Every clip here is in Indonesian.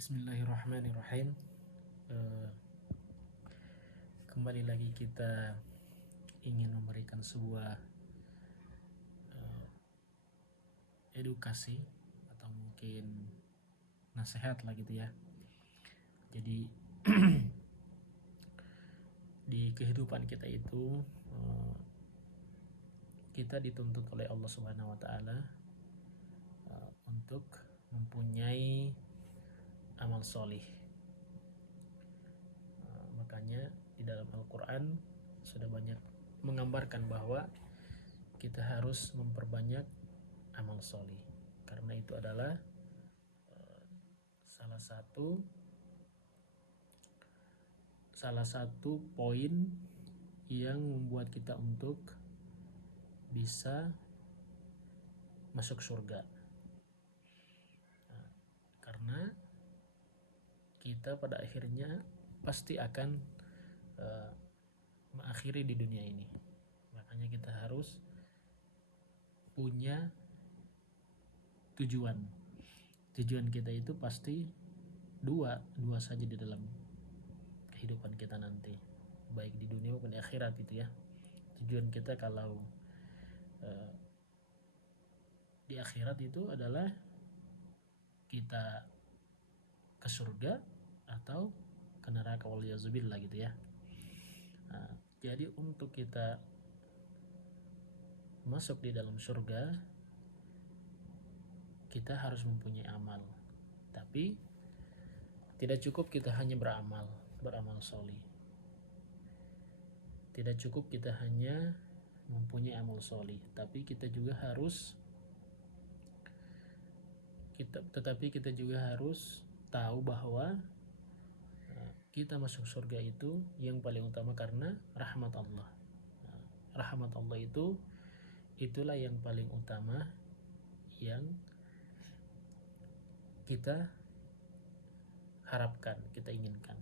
Bismillahirrahmanirrahim. Eh, Kembali lagi kita ingin memberikan sebuah edukasi atau mungkin nasihat lah gitu ya. Jadi di kehidupan kita itu kita dituntut oleh Allah Subhanahu wa taala untuk mempunyai amal solih. Makanya di dalam Al-Quran sudah banyak menggambarkan bahwa kita harus memperbanyak amal solih, karena itu adalah salah satu poin yang membuat kita untuk bisa masuk surga. Karena kita pada akhirnya pasti akan mengakhiri di dunia ini. Makanya kita harus punya tujuan. Tujuan kita itu pasti dua saja di dalam kehidupan kita nanti, baik di dunia maupun di akhirat gitu ya. Tujuan kita kalau di akhirat itu adalah kita ke surga atau ke neraka, waliyadzubillah gitu ya. Jadi untuk kita masuk di dalam surga kita harus mempunyai amal. Tapi tidak cukup kita hanya beramal solih. Tidak cukup kita hanya mempunyai amal solih, tapi kita juga harus tahu bahwa kita masuk surga itu yang paling utama karena rahmat Allah. Rahmat Allah itulah yang paling utama yang kita harapkan, kita inginkan.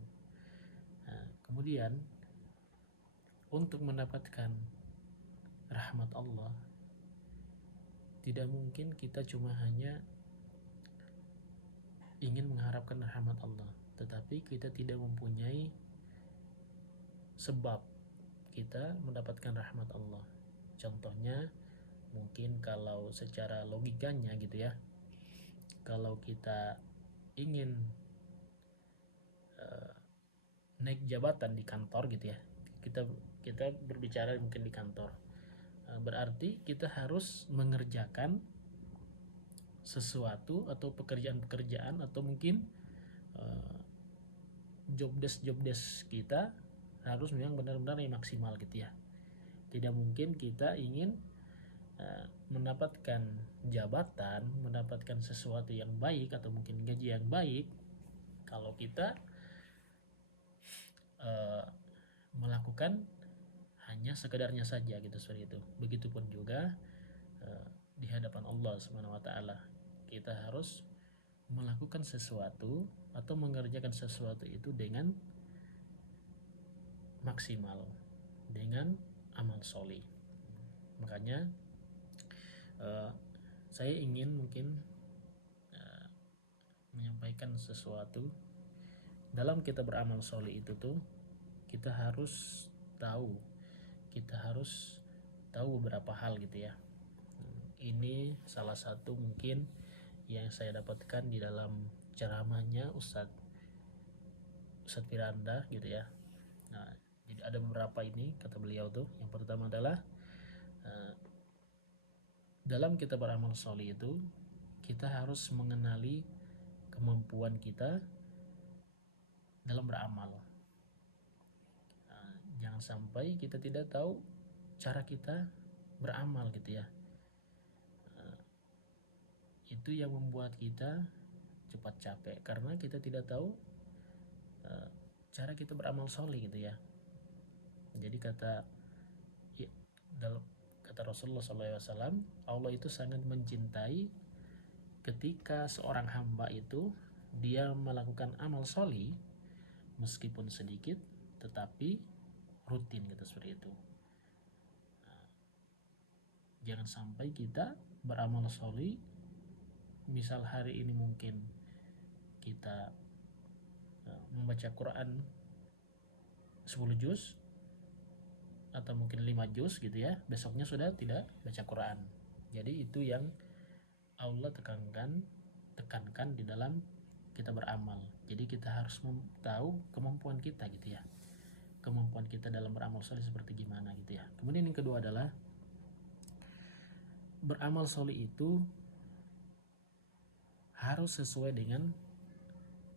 Kemudian untuk mendapatkan rahmat Allah tidak mungkin kita cuma hanya ingin mengharapkan rahmat Allah, tetapi kita tidak mempunyai sebab kita mendapatkan rahmat Allah. Contohnya mungkin kalau secara logikanya gitu ya, kalau kita ingin naik jabatan di kantor gitu ya, kita berbicara mungkin di kantor, berarti kita harus mengerjakan sesuatu atau pekerjaan atau mungkin job desk kita harus memang benar-benar yang maksimal gitu ya. Tidak mungkin kita ingin mendapatkan jabatan, mendapatkan sesuatu yang baik atau mungkin gaji yang baik kalau kita melakukan hanya sekedarnya saja gitu, seperti itu. Begitupun juga di hadapan Allah Subhanahu wa taala, kita harus melakukan sesuatu atau mengerjakan sesuatu itu dengan maksimal, dengan amal solih. Makanya saya ingin mungkin menyampaikan sesuatu. Dalam kita beramal solih itu tuh kita harus tahu beberapa hal gitu ya. Ini salah satu mungkin yang saya dapatkan di dalam ceramahnya Ustadz Firanda gitu ya. Jadi ada beberapa ini kata beliau tuh. Yang pertama adalah dalam kita beramal solih itu kita harus mengenali kemampuan kita dalam beramal. Jangan sampai kita tidak tahu cara kita beramal gitu ya. Itu yang membuat kita cepat capek karena kita tidak tahu cara kita beramal soleh gitu ya. Jadi kata Rasulullah SAW, Allah itu sangat mencintai ketika seorang hamba itu dia melakukan amal soleh meskipun sedikit tetapi rutin gitu, seperti itu. Jangan sampai kita beramal soleh, misal hari ini mungkin kita membaca Quran 10 juz atau mungkin 5 juz gitu ya, besoknya sudah tidak baca Quran. Jadi itu yang Allah tekankan di dalam kita beramal. Jadi kita harus tahu kemampuan kita gitu ya, kemampuan kita dalam beramal soleh seperti gimana gitu ya. Kemudian yang kedua adalah beramal soleh itu harus sesuai dengan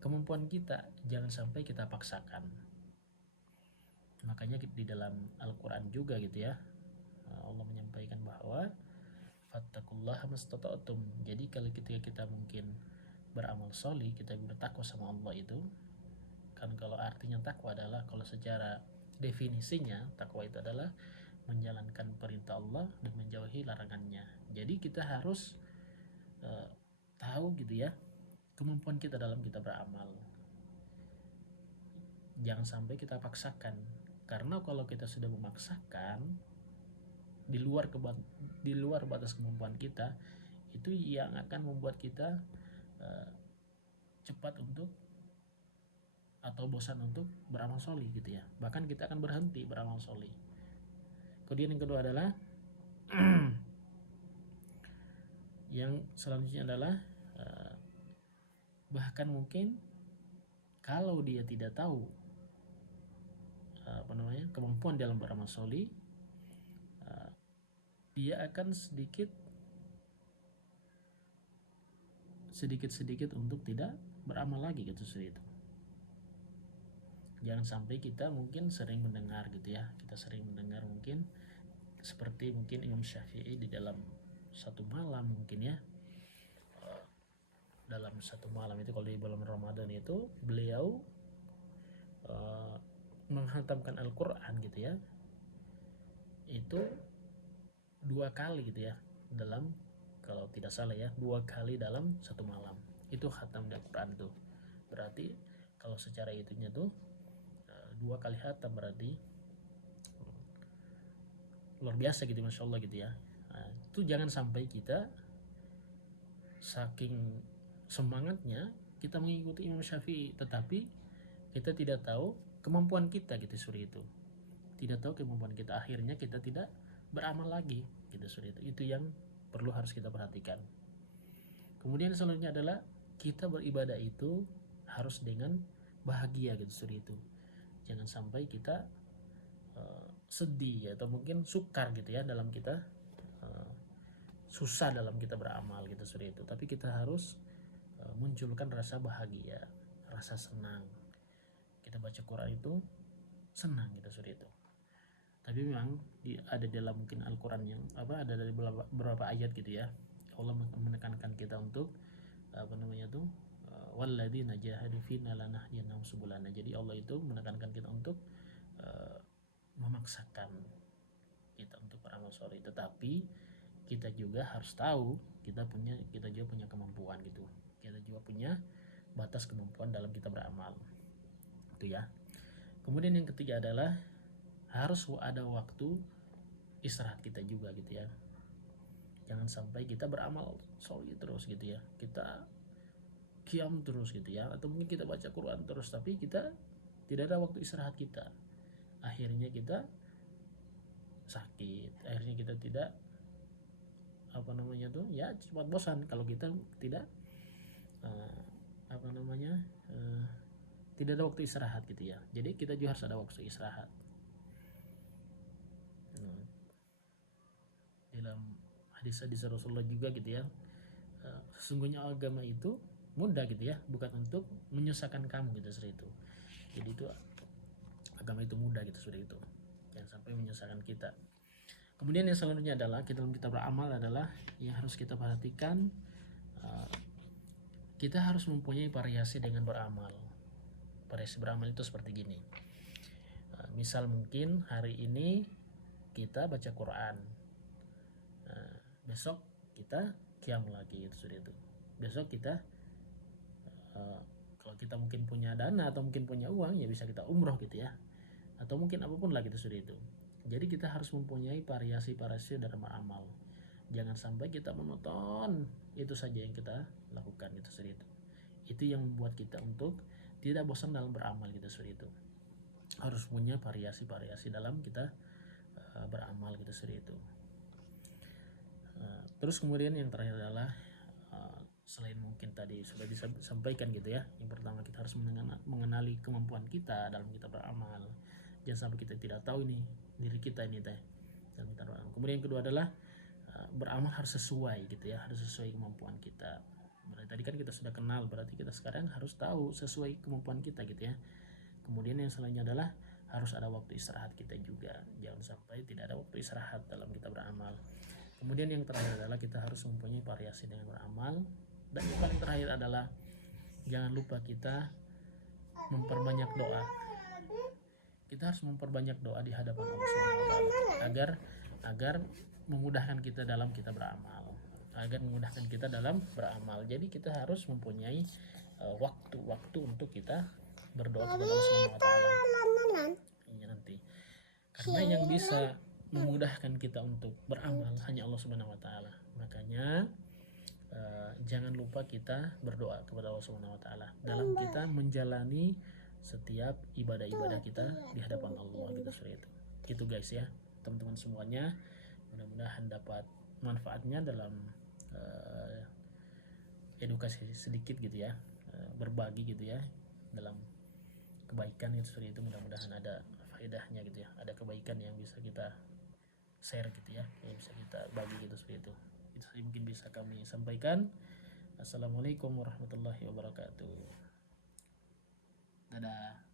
kemampuan kita, jangan sampai kita paksakan. Makanya di dalam Al-Quran juga gitu ya, Allah menyampaikan bahwa fattaqullaha mastata'tum. Jadi kalau ketika kita mungkin beramal soleh, kita bertakwa sama Allah itu kan, kalau artinya takwa adalah, kalau secara definisinya takwa itu adalah menjalankan perintah Allah dan menjauhi larangannya. Jadi kita harus tahu gitu ya kemampuan kita dalam kita beramal, jangan sampai kita paksakan, karena kalau kita sudah memaksakan di luar batas kemampuan kita, itu yang akan membuat kita cepat untuk atau bosan untuk beramal soleh gitu ya, bahkan kita akan berhenti beramal soleh. Kemudian yang kedua adalah yang selanjutnya adalah bahkan mungkin kalau dia tidak tahu kemampuan dalam beramal soleh, dia akan sedikit untuk tidak beramal lagi gitu itu. Jangan sampai kita mungkin sering mendengar gitu ya, kita sering mendengar mungkin seperti mungkin Imam Syafi'i di dalam satu malam mungkin ya, dalam satu malam itu kalau di bulan Ramadan itu beliau menghantamkan Al-Quran gitu ya, itu 2 kali gitu ya, dalam kalau tidak salah ya 2 kali dalam satu malam itu khatam Al-Quran tuh. Berarti kalau secara itunya tuh 2 kali khatam, berarti luar biasa gitu, Masya Allah gitu ya. Itu jangan sampai kita saking semangatnya kita mengikuti Imam Syafi'i, tetapi kita tidak tahu kemampuan kita gitu suri itu, tidak tahu kemampuan kita, akhirnya kita tidak beramal lagi gitu suri itu. Itu yang perlu harus kita perhatikan. Kemudian selanjutnya adalah kita beribadah itu harus dengan bahagia gitu suri itu, jangan sampai kita sedih atau mungkin sukar gitu ya dalam kita susah dalam kita beramal gitu suri itu, tapi kita harus munculkan rasa bahagia, rasa senang. Kita baca Quran itu senang gitu suri itu. Tapi memang ada dalam mungkin Al-Quran yang ada dari beberapa ayat gitu ya, Allah menekankan kita untuk walladzina jahadu fina lanahdiyannahum subulana. Jadi Allah itu menekankan kita untuk memaksakan kita untuk beramal soleh, tetapi kita juga harus tahu kita juga punya kemampuan gitu, kita juga punya batas kemampuan dalam kita beramal itu ya. Kemudian yang ketiga adalah harus ada waktu istirahat kita juga gitu ya, jangan sampai kita beramal soleh terus gitu ya, kita qiyam terus gitu ya, atau mungkin kita baca Quran terus tapi kita tidak ada waktu istirahat kita, akhirnya kita sakit, akhirnya kita tidak cepat bosan kalau kita tidak tidak ada waktu istirahat gitu ya. Jadi kita juga harus ada waktu istirahat. Dalam hadis-hadis Rasulullah juga gitu ya, sesungguhnya agama itu mudah gitu ya, bukan untuk menyusahkan kamu gitu seperti itu. Jadi itu agama itu mudah gitu seperti itu, jangan sampai menyusahkan kita. Kemudian yang selanjutnya adalah dalam kita beramal adalah yang harus kita perhatikan, kita harus mempunyai variasi dengan beramal. Variasi beramal itu seperti gini, misal mungkin hari ini kita baca Quran, besok kita qiyam lagi itu sudah itu, besok kita kalau kita mungkin punya dana atau mungkin punya uang ya bisa kita umroh gitu ya, atau mungkin apapun lah gitu sudah itu. Jadi kita harus mempunyai variasi dalam amal, jangan sampai kita monoton itu saja yang kita lakukan gitu sudah itu yang membuat kita untuk tidak bosan dalam beramal gitu seperti itu. Harus punya variasi-variasi dalam kita beramal gitu seperti itu. Terus kemudian yang terakhir adalah selain mungkin tadi sudah disampaikan gitu ya, yang pertama kita harus mengenali kemampuan kita dalam kita beramal. Jangan sampai kita tidak tahu ini diri kita ini teh dalam kita beramal. Kemudian yang kedua adalah beramal harus sesuai gitu ya, harus sesuai kemampuan kita. Berarti tadi kan kita sudah kenal, berarti kita sekarang harus tahu sesuai kemampuan kita gitu ya. Kemudian yang selanjutnya adalah harus ada waktu istirahat kita juga, jangan sampai tidak ada waktu istirahat dalam kita beramal. Kemudian yang terakhir adalah kita harus mempunyai variasi dengan beramal. Dan yang paling terakhir adalah jangan lupa kita memperbanyak doa. Kita harus memperbanyak doa di hadapan Allah SWT agar memudahkan kita dalam kita beramal. Jadi kita harus mempunyai waktu-waktu untuk kita berdoa kepada Allah SWT. Iya nanti. Karena yang bisa memudahkan kita untuk beramal hanya Allah Subhanahu wa taala. Makanya jangan lupa kita berdoa kepada Allah Subhanahu wa taala dalam kita menjalani setiap ibadah-ibadah kita di hadapan Allah gitu seperti itu. Gitu guys ya, teman-teman semuanya. Mudah-mudahan dapat manfaatnya dalam edukasi sedikit gitu ya, berbagi gitu ya dalam kebaikan itu seperti itu. Mudah-mudahan ada faedahnya gitu ya, ada kebaikan yang bisa kita share gitu ya, yang bisa kita bagi gitu seperti itu. Itu mungkin bisa kami sampaikan. Assalamualaikum warahmatullahi wabarakatuh. Dadah.